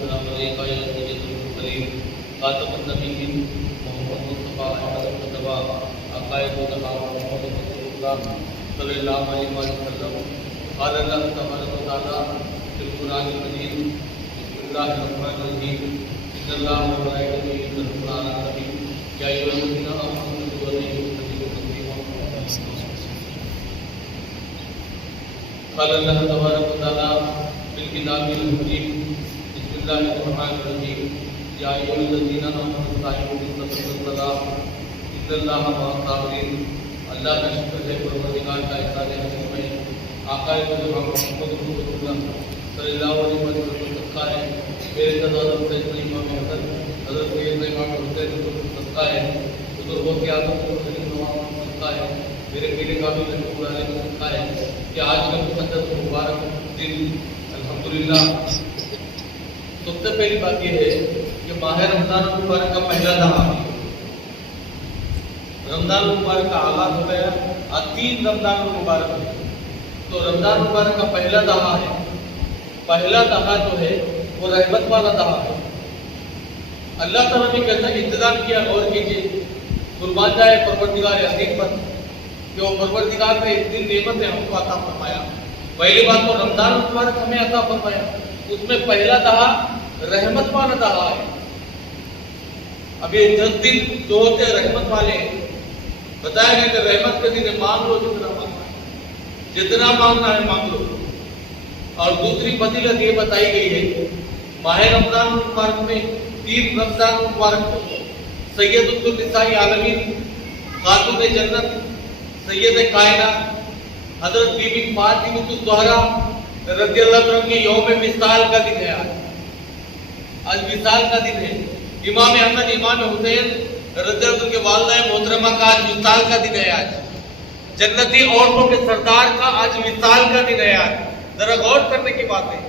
والسلام علیکہ یا سید المرسلین خاتم النبیین محمد مصطفیٰ احمد مصطفیٰ عقائد و محمد رسول اللہ صلی اللہ علیہ وسلم. قال اللہ تبارک و تعالیٰ فی القرآن المجید بسم اللہ الرحمن الرحیم ان اللہ و ملائکتہ یصلون علی النبی یا ایھا الذین آمنوا صلوا علیہ وسلموا تسلیما. قال اللہ تبارک و تعالیٰ فی الکتاب الحکیم بسم اللہ الرحمن الرحیم یا ایھا الذین آمنوا استعینوا بالصبر والصلاۃ ان اللہ مع الصابرین. اللہ کا شکر ہے پروردگار کا احسان عظیم ہے. آقا محمد رسول اللہ صلی اللہ علیہ وسلم صدقہ ہے. میرے حضرت سید امام حسن حضرت سید امام حسین صدقہ ہے. بزرگوں کی عادت کو صدقہ ہے. میرے پیرے قابل رسول اللہ صدقہ ہے کہ آج کا مقدس مبارک دن الحمدللہ. سب سے پہلی بات یہ ہے کہ ماہ رمضان المبارک کا پہلا دہا رمضان المبارک کا آغاز ہو گیا. آج 3 رمضان المبارک ہے تو رمضان المبارک کا پہلا دہا ہے. پہلا دہا جو ہے وہ رحمت والا دہا ہے. اللہ تعالیٰ نے کیسا انتظام کیا غور کیجیے. قربان جائے پروردگار عظیم پر کہ وہ پروردگار نے اتنی نعمتیں ہم کو عطا فرمایا. پہلی بات تو رمضان المبارک ہمیں عطا فرمایا. اس میں پہلا دہا رحمت والا دہا ہے. اب یہ 10 دن جو ہوتے ہیں رحمت والے بتایا گیا کہ رحمت کے دن مانگ لو جتنا مانگنا ہے, جتنا مانگنا ہے مانگ لو. اور دوسری فضیلت یہ بتائی گئی ہے کہ ماہ رمضان المبارک میں 3 رمضان المبارک کو سید النساء عالمین خاتون جنت سید کائنات حضرت بی بی فاطمہ الزہرا رضی اللہ عنہ کے یوم وصال کا دن ہے. آج وصال کا دن ہے. امام حسن امام حسین رضی اللہ عنہ کے والدہ محترمہ کا آج وصال کا دن ہے. آج جنتی عورتوں کے سردار کا آج وصال کا دن ہے. آج ذرا غور کرنے کی بات ہے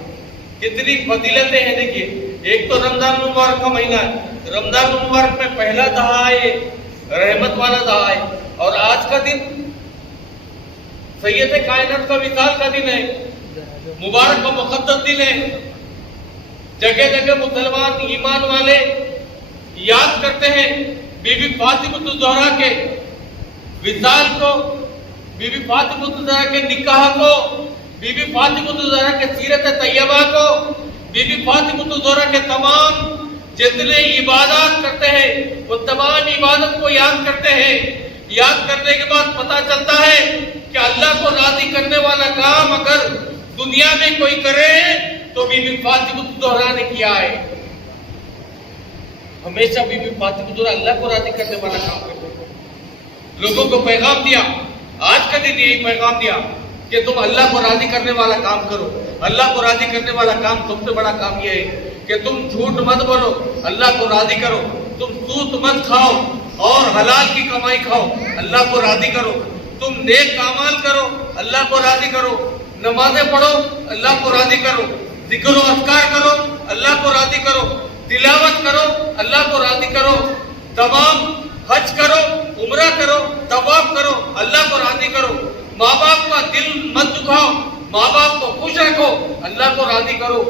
کتنی فضیلتیں ہیں. دیکھیے ایک تو رمضان المبارک کا مہینہ ہے. رمضان المبارک میں پہلا دہا ہے رحمت والا دہا ہے. اور آج کا دن سید کائنات کا وصال کا دن ہے. مبارک و مقدس دن ہے. جگہ جگہ مسلمان ایمان والے یاد کرتے ہیں بی بی فاطمہ الزہرا کے وصال کو, بی بی فاطمہ الزہرا کے نکاح کو, بی بی فاطمہ الزہرا کے سیرت طیبہ کو, بی بی فاطمہ الزہرا کے تمام جتنے عبادات کرتے ہیں وہ تمام عبادت کو یاد کرتے ہیں. یاد کرنے کے بعد پتہ چلتا ہے کہ اللہ کو راضی کرنے والا کام اگر دنیا میں کوئی کرے تو بی بی فاطمہ الزہرا نے کیا ہے. ہمیشہ بی بی فاطمہ الزہرا اللہ کو راضی کرنے والا کام کرتے ہیں. لوگوں کو پیغام دیا. آج کا دن یہی پیغام دیا کہ تم اللہ کو راضی کرنے والا کام کرو. اللہ کو راضی کرنے والا کام سب سے بڑا کام یہ ہے کہ تم جھوٹ مت بولو, اللہ کو راضی کرو. تم سود مت کھاؤ اور حلال کی کمائی کھاؤ, اللہ کو راضی کرو. تم نیک اعمال کرو, اللہ کو راضی کرو. نمازیں پڑھو, اللہ کو راضی کرو. ذکر و اذکار کرو, اللہ کو راضی کرو. تلاوت کرو, اللہ کو راضی کرو. تمام حج کرو, عمرہ کرو, طواف کرو, اللہ کو راضی کرو. ماں باپ کا دل مت دکھاؤ, ماں باپ کو خوش رکھو, اللہ کو راضی کرو.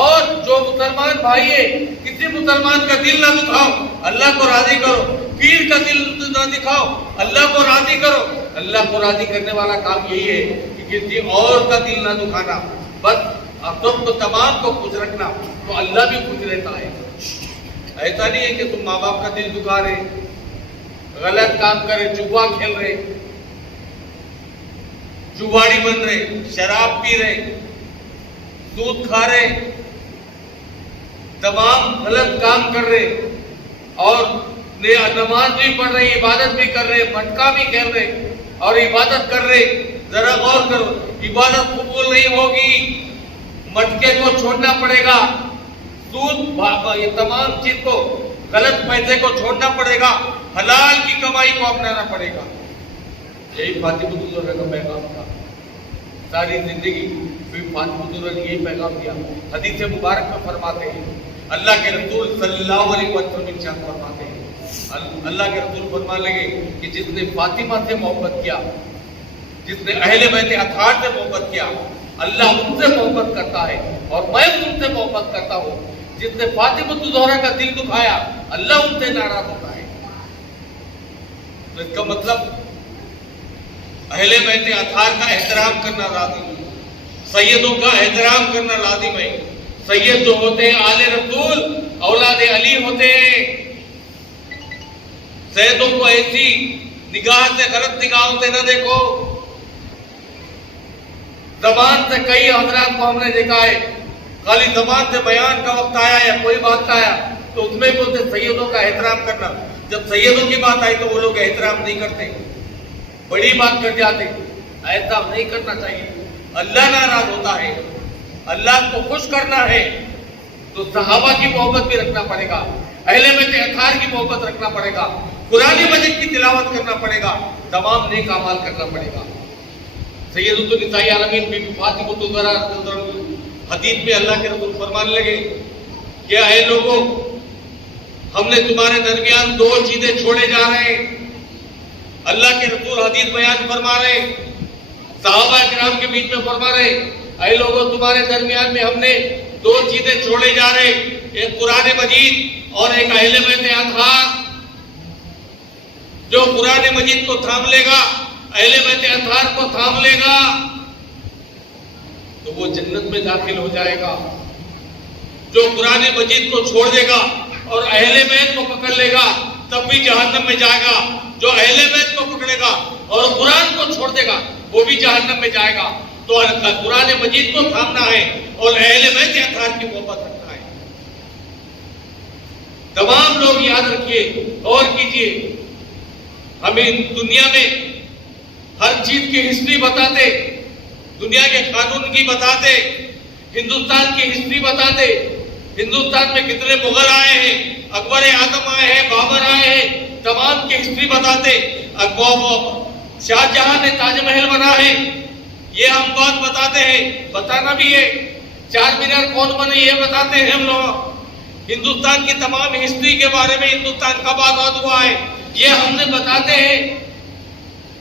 اور جو مسلمان بھائی ہے کسی مسلمان کا دل نہ دکھاؤ, اللہ کو راضی کرو. پیر کا دل نہ دکھاؤ, اللہ کو راضی کرو. اللہ کو راضی کرنے والا کام یہی ہے کہ کسی اور کا دل نہ دکھانا. بس تم کو تمام کو خوش رکھنا تو اللہ بھی خوش رہتا ہے. ایسا نہیں ہے کہ تم ماں باپ کا دل دکھا رہے, غلط کام کرے, جوا کھیل رہے, جواڑی بن رہے, شراب پی رہے, سود کھا رہے, تمام غلط کام کر رہے اور نماز بھی پڑھ رہے, عبادت بھی کر رہے, مٹکا بھی کھیل رہے اور عبادت کر رہے. ذرا غور کرو, عبادت قبول نہیں ہوگی. مٹکے کو چھوڑنا پڑے گا, سود یہ تمام چیز کو, غلط پیسے کو چھوڑنا پڑے گا, حلال کی کمائی کو اپنانا پڑے گا. یہی فاطمہ الزہرا کا پیغام تھا. ساری زندگی فاطمہ الزہرا نے یہی پیغام دیا. حدیث مبارک میں فرماتے ہیں, اللہ کے رسول صلی اللہ علیہ وسلم ارشاد فرماتے ہیں, اللہ کے رسول فرمانے لگے کہ جس نے فاطمہ سے محبت کیا, جس نے اہل بیت اطہار سے محبت کیا, اللہ ان سے محبت کرتا ہے اور میں ان سے محبت کرتا ہوں. جس نے فاطمہ الزہرا کا دل دکھایا اللہ ان سے ناراض ہوتا ہے۔ تو اس کا مطلب اہل بیت اطہار کا احترام کرنا لازم ہے، سیدوں کا احترام کرنا لازم ہے۔ سید جو ہوتے ہیں آل رسول اولاد علی ہوتے ہیں۔ سیدوں کو ایسی نگاہ سے، غلط نگاہوں سے نہ دیکھو۔ زبان سے کئی حضرات کو ہم نے دیکھا ہے، خالی زبان سے بیان کا وقت آیا یا کوئی بات آیا تو اس میں بولتے سیدوں کا احترام کرنا، جب سیدوں کی بات آئی تو وہ لوگ احترام نہیں کرتے، بڑی بات کر جاتے۔ ایسا نہیں کرنا چاہیے، اللہ ناراض ہوتا ہے۔ اللہ کو خوش کرنا ہے تو صحابہ کی محبت بھی رکھنا پڑے گا، اہل بیت اطہار کی محبت رکھنا پڑے گا، قرآن مجید کی تلاوت کرنا پڑے گا، تمام نیک اعمال کرنا پڑے گا۔ سیدۃ النساء عالمین بی بی فاطمہ الزہرا حدیث میں اللہ کے رسول فرمانے لگے کہ اے لوگوں، ہم نے تمہارے درمیان دو چیزیں چھوڑے جا رہے ہیں۔ اللہ کے رسول حدیث بیان فرما رہے، صحابہ کرام کے بیچ میں فرما رہے، اے لوگوں تمہارے درمیان میں ہم نے دو چیزیں چھوڑے جا رہے، ایک قرآن مجید اور ایک اہل بیت اطہار۔ جو قرآن مجید کو تھام لے گا، اہل بیت اطہار کو تھام لے گا تو وہ جنت میں داخل ہو جائے گا۔ جو قرآن مجید کو چھوڑ دے گا اور اہل بیت کو پکڑ لے گا تب بھی جہنم میں جائے گا۔ جو اہل بیت کو پکڑے گا اور قرآن کو چھوڑ دے گا وہ بھی جہنم میں جائے گا۔ تو قرآن مجید کو تھامنا ہے اور اہل بیت اطہار کی محبت رکھنا ہے۔ تمام لوگ یاد رکھیے، غور کیجئے، ہمیں دنیا میں ہر چیز کی ہسٹری بتاتے، دنیا کے قانون کی بتاتے، ہندوستان کی ہسٹری بتاتے، ہندوستان میں کتنے مغل آئے ہیں، اکبر اعظم آئے ہیں، بابر آئے ہیں، تمام کی ہسٹری بتاتے، شاہ جہاں نے تاج محل بنا ہے یہ ہم بات بتاتے ہیں، بتانا بھی ہے، چار مینار کون بنے یہ بتاتے ہیں ہم لوگ۔ ہندوستان کی تمام ہسٹری کے بارے میں، ہندوستان کب آزاد ہوا ہے یہ ہم نے بتاتے ہیں۔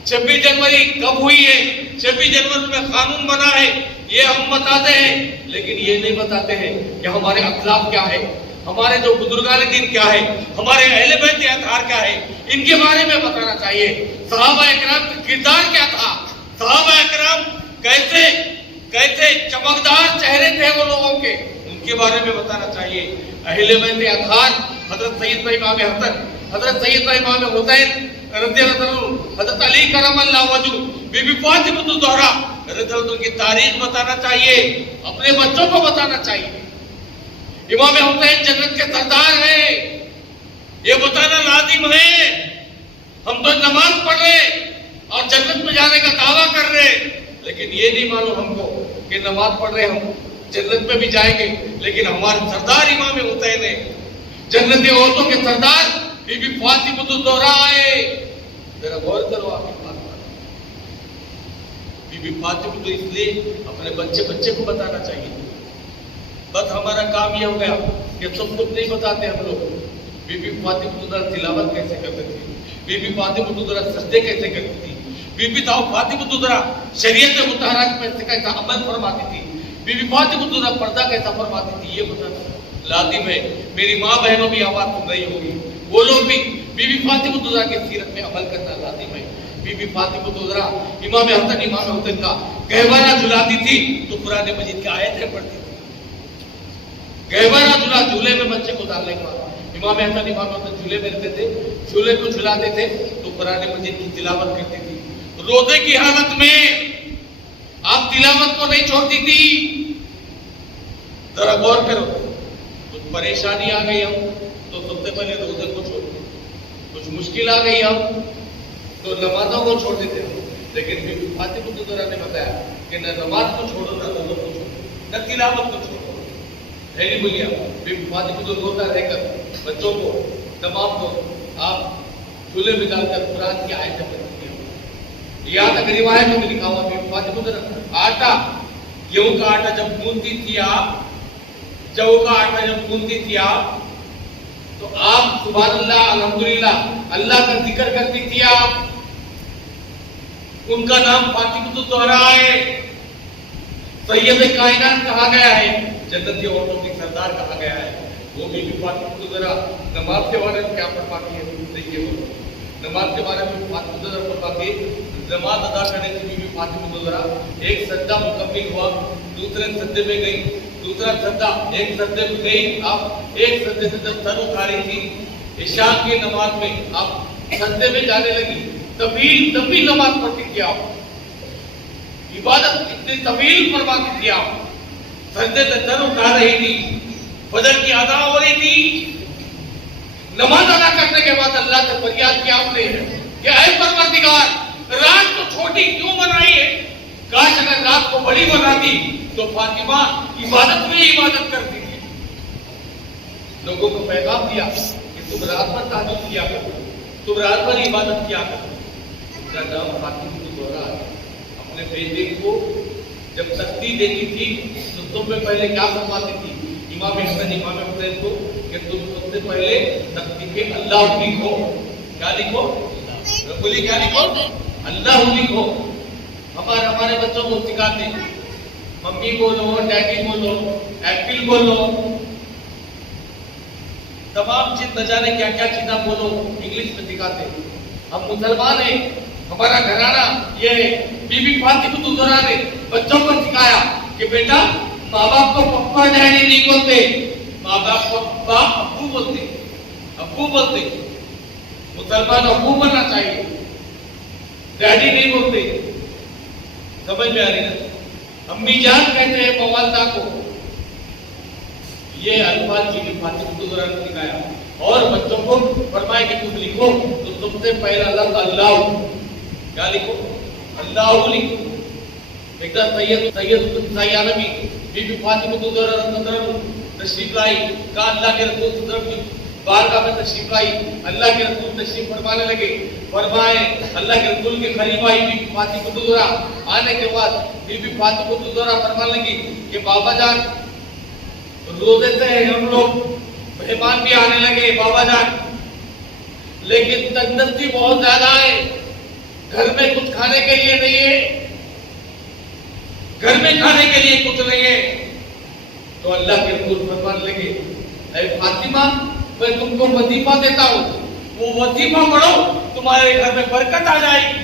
26 جنوری کب ہوئی ہے، 26 جنوری میں قانون بنا ہے یہ ہم بتاتے ہیں، لیکن یہ نہیں بتاتے ہیں کہ ہمارے اخلاق کیا ہے، ہمارے جو بزرگان دین کیا ہے، ہمارے اہل بیت اطہار کیا ہے، ان کے بارے میں بتانا چاہیے۔ صحابہ اکرام کا کردار کیا تھا، صحابہ اکرام کیسے چمکدار چہرے تھے وہ لوگوں کے، ان کے بارے میں بتانا چاہیے۔ اہل بیت اطہار حضرت سیدنا امام حسن، حضرت سیدنا امام حسین رضی اللہ عنہ، حضرت علی کرم اللہ وجہ، بی بی فاطمہ الزہرا رضی اللہ عنہ کی تاریخ بتانا چاہیے، اپنے بچوں کو بتانا چاہیے۔ امام حسین جنت کے سردار ہیں یہ بتانا لازم ہے۔ ہم تو نماز پڑھ رہے اور جنت میں جانے کا دعویٰ کر رہے، لیکن یہ نہیں معلوم ہم کو کہ نماز پڑھ رہے ہم جنت میں بھی جائیں گے، لیکن ہمارے سردار امام حسین ہیں، جنتی عورتوں کے سردار بی بی فاطمہ الزہرا آئے۔ ذرا غور کرو آپ کی بات پر، بی بی فاطمہ تو اس لیے اپنے بچے کو بتانا چاہیے۔ بس ہمارا کام یہ ہو گیا کہ سب کچھ نہیں بتاتے ہم لوگ۔ بی بی فاطمہ الزہرا تلاوت کیسے کرتے تھے، بی بی فاطمہ الزہرا سجدے کیسے کرتی تھی، بی بی فاطمہ الزہرا شریعت مطہرہ میں کیسا عمل فرماتی تھی، بی بی فاطمہ الزہرا پردہ کیسا فرماتی تھی، یہ بتانا لازم ہے۔ میری ماں بہنوں بھی آواز سن رہی ہوگی، وہ لوگ بھی بی بی فاطمہ الزہرا کی سیرت میں عمل کرنا لازم ہے۔ بی بی فاطمہ الزہرا امام حسن کا گہوارہ جھلاتی تھی تو قرآن مجید کی آیتیں پڑھتی تھی۔ گہوارہ جھولے میں بچے کو ڈالنے کے بعد امام حسن جھولے میں رہتے تھے، جھولے کو جھلاتے تھے تو قرآن مجید کی تلاوت کرتی تھی۔ روزے کی حالت میں آپ تلاوت کو نہیں چھوڑتی تھی۔ ذرا غور کرو، کچھ پریشانی آ گئی ہم تو سب سے پہلے روزے کو چھوڑ دیں، کچھ مشکل آ گئی ہم تو نمازوں کو چھوڑ دیتے ہیں، لیکن بی بی فاطمہ الزہرا نے بتایا کہ نہ نماز کو چھوڑو، نہ روزوں کو چھوڑو، نہ تلاوت کو چھوڑو۔ نہیں بولیا بی بی فاطمہ الزہرا رہ کر بچوں کو تمام کو آپ جھولے میں ڈال کر قرآن کی آیتیں پڑھتی ہیں۔ یہاں تک روایت میں لکھا ہوا بی بی فاطمہ الزہرا آٹا، گیہوں کا آٹا جب گوندتی تھی آپ، جو کا آٹا جب گوندتی تھی آپ تو آپ سبحان اللہ الحمدللہ اللہ کا ذکر کرتی تھی آپ۔ ان کا نام فاطمہ الزہرا ہے، سید کائنات کہا گیا ہے، جنتی عورتوں کی سردار کہا گیا ہے۔ वो बीबी फातिमा को जरा नमाज के बारे में क्या फरमाती है, देखिए वो नमाज के बारे में फातिमा को जरा फरमाती है, नमाज अदा करने से बीबी फातिमा को जरा एक सज्जा मुकम्मिल हुआ, दूसरे सज्जे में गई, दूसरा सज्जा, एक सज्जे में गई, आप एक सज्जे से जब सर उठा रही थी इशा की नमाज में, आप सज्जे में जाने लगी, तवील नमाज पढ़ती थी आप, इबादत इतनी तवील फरमाती थी आप, सज्जे से सर उठा रही थी, फजर की अदा हो रही थी, नमाज अदा करने के बाद अल्लाह से फरियाद किया आपने कि ऐ परवरदिगार, रात को छोटी क्यों बनाई है, काश अगर रात को बड़ी बनाती तो फातिमा इबादत में इबादत करती थी। लोगों को पैगाम दिया कि तुम रात भर ताजुद किया करो, तुम रात भर इबादत किया करो। उसका नाम फातिमा ज़हरा है। अपने बेटे को जब तख्ती देती थी तो तुम में पहले क्या फरमाती थी, इमाम हुसैन को, कि तुम सबसे पहले तख्ती पे अल्लाह लिखो। क्या लिखो? बोलिए क्या लिखो? अल्लाह लिखो। हमारे बच्चों को सिखाते, मम्मी बोलो, डैडी बोलो, एप्पल बोलो, तमाम चीज न जाने क्या क्या चीजें बोलो, इंग्लिश में सिखाते। हम मुसलमान हैं, हमारा घराना ये है। बीबी फातिमा ज़हरा ने बच्चों को सिखाया कि बेटा माँ बाप को पप्पा डैडी नहीं बोलते, माँ बाप को पप्पा अब्बू बोलते, अब्बू बोलते। मुसलमान अब्बू बनना चाहिए, डैडी नहीं बोलते। समझ में आ रही ना? अम्मी जान कहते हैं मवालदा को। ये अल्फाज बीबी फातिमा ज़हरा ने सिखाया और बच्चों को फरमाया कि तुम लिखो तो सबसे पहला लफ्ज अल्लाह। क्या लिखो? अल्लाह लिखो। एक सैयद बीबी फातिमा ज़हरा तशरीफ लाई, कहा अल्लाह के रसूल बारगाह में तशरीफ लाई, अल्लाह के रसूल तशरीफ फरमाने लगे, फरमाए अल्लाह के रसूल के करीब आई बीबी फातिमा ज़हरा। आने के बाद बीबी फातिमा ज़हरा फरमाने लगी कि बाबा जान रोजे से हम लोग, मेहमान भी आने लगे बाबा जान, लेकिन तंदुरुस्ती बहुत ज्यादा है, घर में कुछ खाने के लिए नहीं है, घर में खाने के लिए कुछ नहीं है। तो अल्लाह के रसूल फरमाने लगे, ऐ फातिमा मैं तुमको वजीफा देता हूं, वो वजीफा पढ़ो तुम्हारे घर में बरकत आ जाएगी।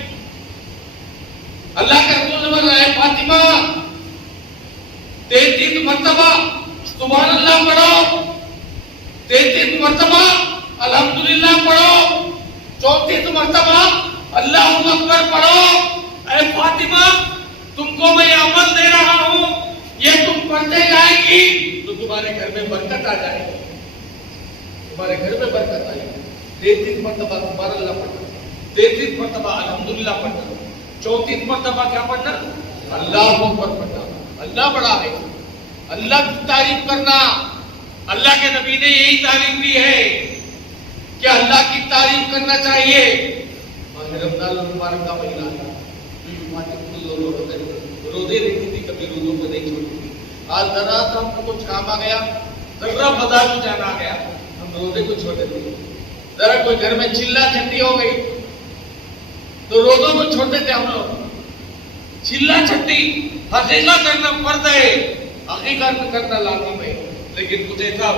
अल्लाह के रसूल ने बोला, ऐ फातिमा 33 मर्तबा सुभान अल्लाह पढ़ो, 33 मर्तबा अल्हम्दुलिल्लाह पढ़ो, 34 मर्तबा अल्लाहु अकबर पढ़ो। ऐ फातिमा तुमको मैं अमल दे रहा हूं, ये तुम पढ़ते जाएगी तो तुम्हारे घर में बरकत आ जाएगी, तुम्हारे घर में बरकत आएगी। 33 मर्तबा सुभान अल्लाह पढ़ना, 33 मर्तबा अल्हम्दुलिल्लाह पढ़ना, 34 मर्तबा क्या पढ़ना? अल्लाहु अकबर पढ़ना। अल्लाह बड़ा है, अल्लाह की तारीफ करना। अल्लाह के नबी ने यही तारीफ दी है कि अल्लाह की तारीफ करना चाहिए। रमजान मुबारक का महीना था, रोजे रहती थी, कभी रोजों को नहीं छोड़ती थी। आज जरा सा हमको कुछ काम आ गया, जरा बाजार में जाना आ गया, हम रोजे को छोड़ देते। जरा कोई घर में चिल्ला चट्टी हो गई तो रोजों को छोड़ देते हम लोग। चिल्ला चट्टी हकीका करना फर्ज है, हकीकत करना लाजिम है, लेकिन कुछ ऐसा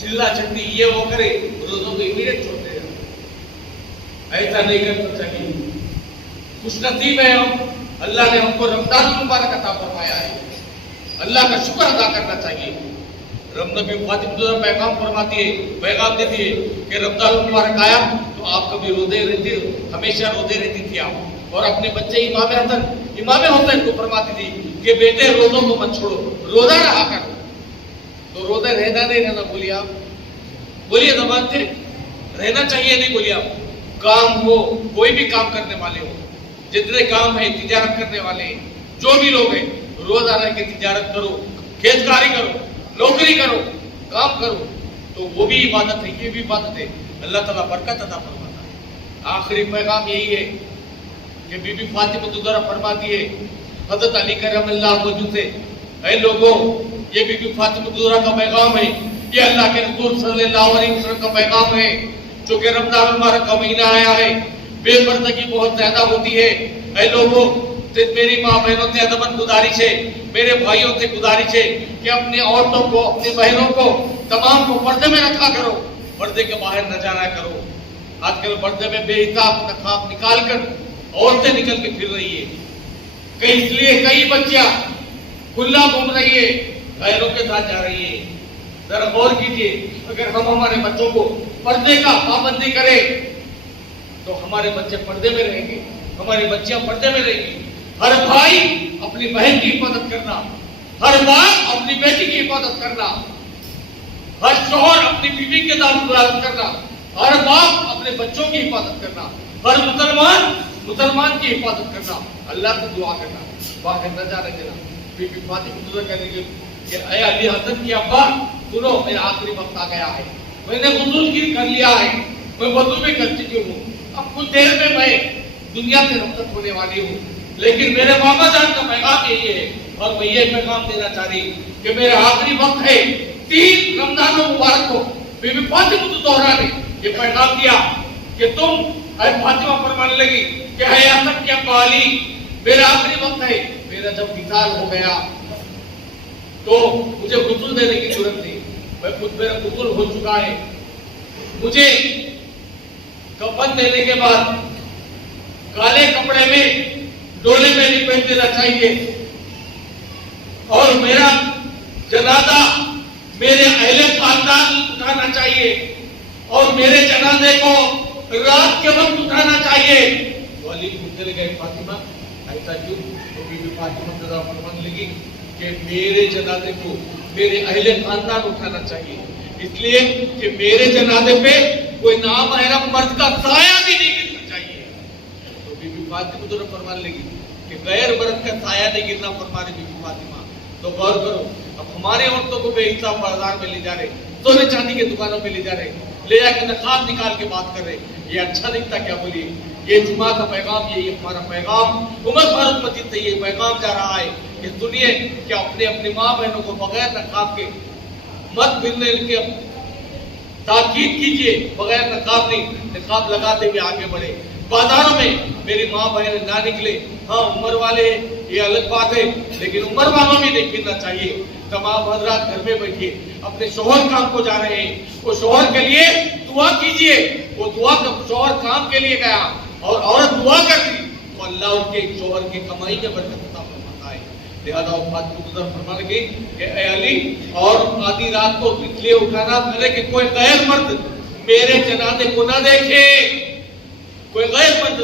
चिल्ला चट्टी ये वो करे रोजों को इमीडिएट छोड़ दे, ऐसा नहीं करना चाहिए। खुश नसीब है हम, अल्लाह ने हमको रमजान मुबारक अता फरमाया है, अल्लाह का शुक्र अदा करना चाहिए। नबी फातिमा ज़हरा पैगाम फरमाती है, पैगाम देती है कि रमजान मुबारक आया तो आप कभी रोजे रहती, हमेशा रोजे रहती थी आप। और अपने बच्चे इमाम हुसैन को फरमाती थी कि बेटे रोजों को मत छोड़ो, रोजा रहा करो। तो रोजे रहना नहीं रहना बोलिए आप, बोलिए जबान से रहना चाहिए नहीं बोलिए आप। काम हो, कोई भी काम करने वाले हो, जितने काम है तिजारत करने वाले जो भी लोग हैं, रोज आने की तिजारत करो, खेतकारी करो, नौकरी करो, काम करो, तो वो भी इबादत है, ये भी इबादत है, अल्लाह ताला बरकत अता फरमाता है। आखिरी पैगाम यही है कि बीबी फातिमा ज़हरा फरमाती है हज़रत अली करमल्लाहु वजहू से, ऐ लोगों ये बीबी फातिमा ज़हरा का पैगाम है, ये अल्लाह के रसूल सल्लल्लाहु अलैहि वसल्लम का पैगाम है। जो कि रमजान मुबारक का महीना आया है, बेपर्दगी बहुत ज्यादा होती है। ऐ लोगों मेरी माँ बहनों से अदबन गुजारिश है, मेरे भाइयों से गुजारिश है कि अपनी औरतों को, अपनी बहनों को तमाम को पर्दे में रखा करो, पर्दे के बाहर न जाना करो। आजकल पर्दे में बेहिसाब नकाब निकाल कर औरतें निकल के फिर रही है, कई इसलिए कई बच्चियां खुला घूम रही है, गैरों के साथ जा रही है। जरा गौर कीजिए, अगर हम हमारे बच्चों को पर्दे का पाबंदी करें तो हमारे बच्चे पर्दे में रहेंगे, हमारी बच्चियां पर्दे में रहेंगी। हर भाई अपनी बहन की हिफाजत करना, हर बाप अपनी बेटी की हिफाजत करना, हर शौहर अपनी बीवी के दाम हिफाजत करना, हर बाप अपने बच्चों की हिफाजत करना, हर मुसलमान की हिफाजत करना, अल्लाह से दुआ करना, बाहर न जाने देना। बीबी फातिमा कहने के ऐ अली हसन की अब्बा सुनो, मेरा आखिरी वक्त आ गया है, मैंने गुस्ल कर लिया है, मैं वजू में कर चुकी हूँ, अब कुछ देर में मैं दुनिया से रुखसत होने वाली हूँ, लेकिन मेरे मामा जान का पैगाम यही है और मैं ये पैगाम देना चाह रही कि मेरा आखिरी वक्त है। 3 रमजान मुबारक को बीबी फातिमा ज़ोहरा ने ये पैगाम दिया कि तुम फातिमा फरमाने लगी कि है हसन की अब्बा अली, मेरा आखिरी वक्त है, मेरा जब विसाल हो गया तो मुझे गुस्ल देने की जरूरत नहीं, मेरा गुस्ल हो चुका है, मुझे कफन देने के बाद काले कपड़े में डोले में लिपेट देना चाहिए और मेरा जनाजा मेरे अहले खानदान उठाना चाहिए और मेरे जनाजे को रात के वक्त उठाना चाहिए। तो अली पूछने लगे फातिमा ऐसा क्यों? तो बीबी फातिमा जरा फरमान लगी कि मेरे जनाजे को मेरे अहले खानदान उठाना चाहिए, इसलिए कि मेरे जनाजे पे कोई नामहरम मर्द का साया भी नहीं गिरना चाहिए। तो बीबी फातिमा तो फरमान लगी कि गैर मर्द का साया नहीं गिरना फरमाने बीबी फातिमा। तो गौर करो, अब हमारे औरतों को बेहिसाब बाजार में ले जा रहे, सोने चांदी के दुकानों में ले जा रहे, ले जाकर नकाब निकाल के बात कर रहे, ये अच्छा दिखता क्या? बोलिए, ये जुमा का पैगाम, ये हमारा पैगाम उमर फारूक मस्जिद से ये पैगाम जा रहा है कि सुनिए कि अपने अपनी माँ बहनों को बगैर नकाब के मत फिरने के ताकीद कीजिए, बगैर नकाब नहीं, नकाब लगाते हुए आगे बढ़े। बाजारों में मेरी माँ बहन ना निकले, हाँ उम्र वाले ये अलग बात है, लेकिन उम्र वालों भी नहीं फिरना चाहिए। तमाम हजरात घर में बैठिए, अपने शोहर काम को जा रहे हैं, वो शोहर के लिए दुआ कीजिए, वो दुआ का शोहर काम के लिए गया और औरत दुआ करती तो अल्लाह उनके शोहर की कमाई में बरकत अता फरमाता है। लिहाजा फरमान लगे कि ऐ अली, और आधी रात को इसलिए उठाना करे कि कोई गैर मर्द मेरे जनाजे को न देखे, कोई गैर मर्द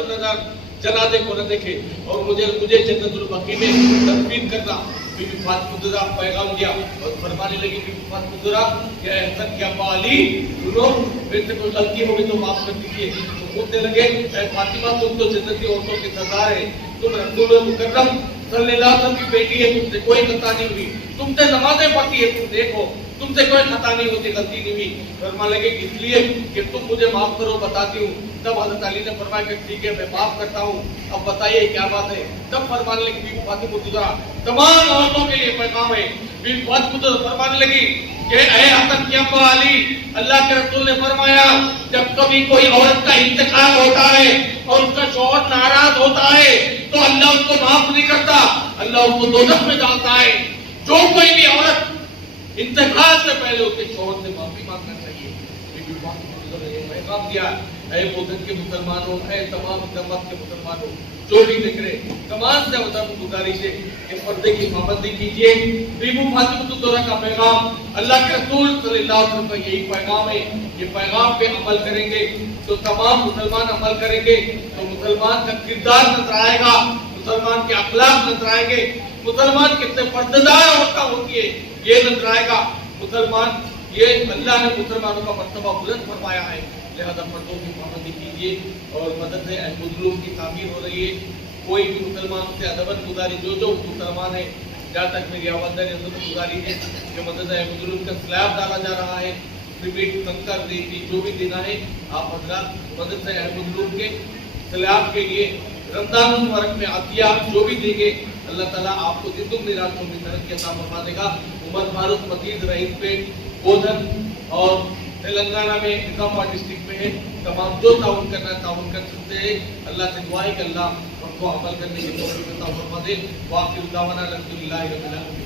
जनाजे को न देखे और मुझे जन्नतुल बकी में तदफीन करना। बीबी फातिमा पैगाम दिया और फरमाने लगी बीबी फातिमा कि हसन की अब्बा अली सुनो, मेरे से कोई गलती होगी तो माफ कर दीजिए। तो पूछने लगे ऐ फातिमा, तुम तो जन्नती औरतों की सरदार है, तुम रसूल मुकर्रम सल्लल्लाहु अलैहि वसल्लम की बेटी है, तुमसे कोई खता नहीं हुई, तुमसे नमाजें पढ़ती है, तुम देखो तुमसे कोई खता नहीं होती, गलती नहीं हुई। फरमा लगे इसलिए कि तुम मुझे माफ करो, बताती हूँ। तब हज़रत अली ने फरमाया कि ठीक है मैं माफ करता हूँ, अब बताइए क्या बात है। तब फरमाने लगी बीबी फातिमा तमाम औरतों के लिए पैगाम है। बीबी फातिमा फरमाने लगी कि ऐ हसन की अब्बा अली, अल्लाह के रसूल ने फरमाया जब कभी कोई औरत का इंतकाल होता है और उसका शौहर नाराज होता है तो अल्लाह उसको माफ नहीं करता, अल्लाह उसको दोज़ख में डालता है। जो कोई भी औरत इंतकाल से पहले उसके शौहर से माफी मांगना चाहिए। बीबी फातिमा ने यह पैगाम दिया, ऐ बोधन के मुसलमानों, ऐ तमाम जमात के मुसलमानों, जो भी देख रहे तमाम से गुजारिश है कि पर्दे की पाबंदी कीजिए। बीबी फातिमा का पैगाम, अल्लाह के रसूल सल्लल्लाहु अलैहि वसल्लम का यही पैगाम है। ये पैगाम पे अमल करेंगे तो तमाम मुसलमान अमल करेंगे तो मुसलमान का किरदार नजर आएगा, मुसलमान के अखलाक नजर आएंगे, मुसलमान कितने पर्देदार औरतें होती है ये नजर आएगा। मुसलमान, ये अल्लाह ने मुसलमानों का मर्तबा बुलंद फरमाया है। लिहाजा पर्दों की पाबंदी कीजिए और मदद अहमदुल्लूम की तामीर हो रही है। कोई भी मुसलमान से अदबन गुजारी, जो मुसलमान है, जहाँ तक मेरी आवाज़ गुजारी है कि मदद अहमदुल्लूम का स्लैब डाला जा रहा है, सीमेंट कंकर रेती जो भी देना है आप हजरात मदद अहमदुल्लूम के स्लैब के लिए रमजान मुबारक में आतिया जो भी देंगे अल्लाह ताला आपको जिंदगी रातों में तरक्की अता फरमा देगा। उमर फारूक मस्जिद रईस पेट बोधन और तेलंगाना में निजामाबाद डिस्ट्रिक्ट में है। तमाम जो ताउन करना ताउन कर सकते हैं। अल्लाह से दुआ है कि अल्लाह हमको अमल करने की तौफीक अता फरमा दे। वाक़िअ दावाना अल्हम्दुलिल्लाहि रब्बिल आलमीन।